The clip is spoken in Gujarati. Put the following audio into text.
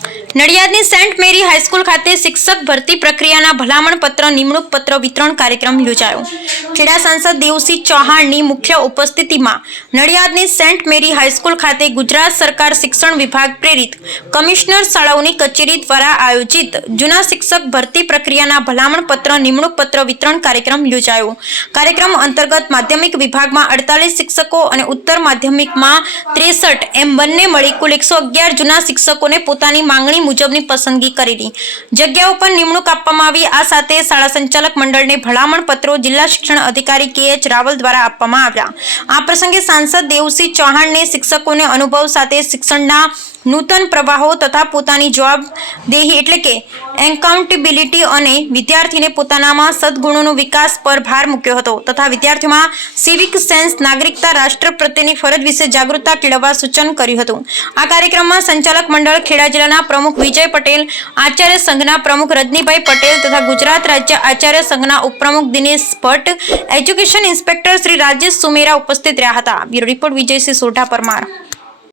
નડિયાદની સેન્ટ મેરી હાઈસ્કૂલ ખાતે શિક્ષક ભરતી પ્રક્રિયાના ભલામણ પત્ર, નિમણૂક પત્ર, વિતરણ કાર્યક્રમ યોજાયો. ખેડા સાંસદ દેવસિંહ ચૌહાણની મુખ્ય ઉપસ્થિતિમાં નડિયાદની સેન્ટ મેરી હાઈસ્કૂલ ખાતે ગુજરાત સરકાર શિક્ષણ વિભાગ પ્રેરિત કમિશનર શાળાઓની કચેરી દ્વારા આયોજિત જૂના શિક્ષક ભરતી પ્રક્રિયાના ભલામણ પત્ર, નિમણૂક પત્ર, વિતરણ કાર્યક્રમ યોજાયો. કાર્યક્રમ અંતર્ગત માધ્યમિક વિભાગમાં અડતાલીસ શિક્ષકો અને ઉત્તર માધ્યમિકમાં ત્રેસઠ એમ બંને મળી કુલ એકસો અગિયાર જૂના શિક્ષકોને પોતાની માંગણી મુજબની પસંદગી કરેલી. જગ્યાઓ પર નિમણૂક આપવામાં આવી. આ સાથે શાળા સંચાલક મંડળને ભલામણ પત્રો જિલ્લા શિક્ષણ અધિકારી કે એચ રાવલ દ્વારા આપવામાં આવ્યા. આ પ્રસંગે સાંસદ દેવસિંહ ચૌહાણને શિક્ષકોને અનુભવ સાથે શિક્ષણના નૂતન પ્રવાહો તથા પોતાની જવાબદેહી એટલે કે એન્કાઉન્ટેબિલિટી અને વિદ્યાર્થીને પોતાનામાં સદગુણોનો વિકાસ પર ભાર મૂક્યો હતો તથા વિદ્યાર્થીઓમાં સિવિક સેન્સ નાગરિકતા, રાષ્ટ્ર પ્રત્યેની ફરજ વિશે જાગૃતતા કેળવવા સૂચન કર્યું હતું. આ કાર્યક્રમમાં સંચાલક મંડળ ખેડા જિલ્લાના પ્રમુખ વિજય પટેલ, આચાર્ય સંઘના પ્રમુખ રજનીભાઈ પટેલ તથા ગુજરાત રાજ્ય આચાર્ય સંઘના ઉપપ્રમુખ દિનેશ ભટ્ટ, એજ્યુકેશન ઇન્સ્પેક્ટર શ્રી રાજેશ સુમેરા ઉપસ્થિત રહ્યા હતા. Bureau report Vijaysinh Sodha Parmar.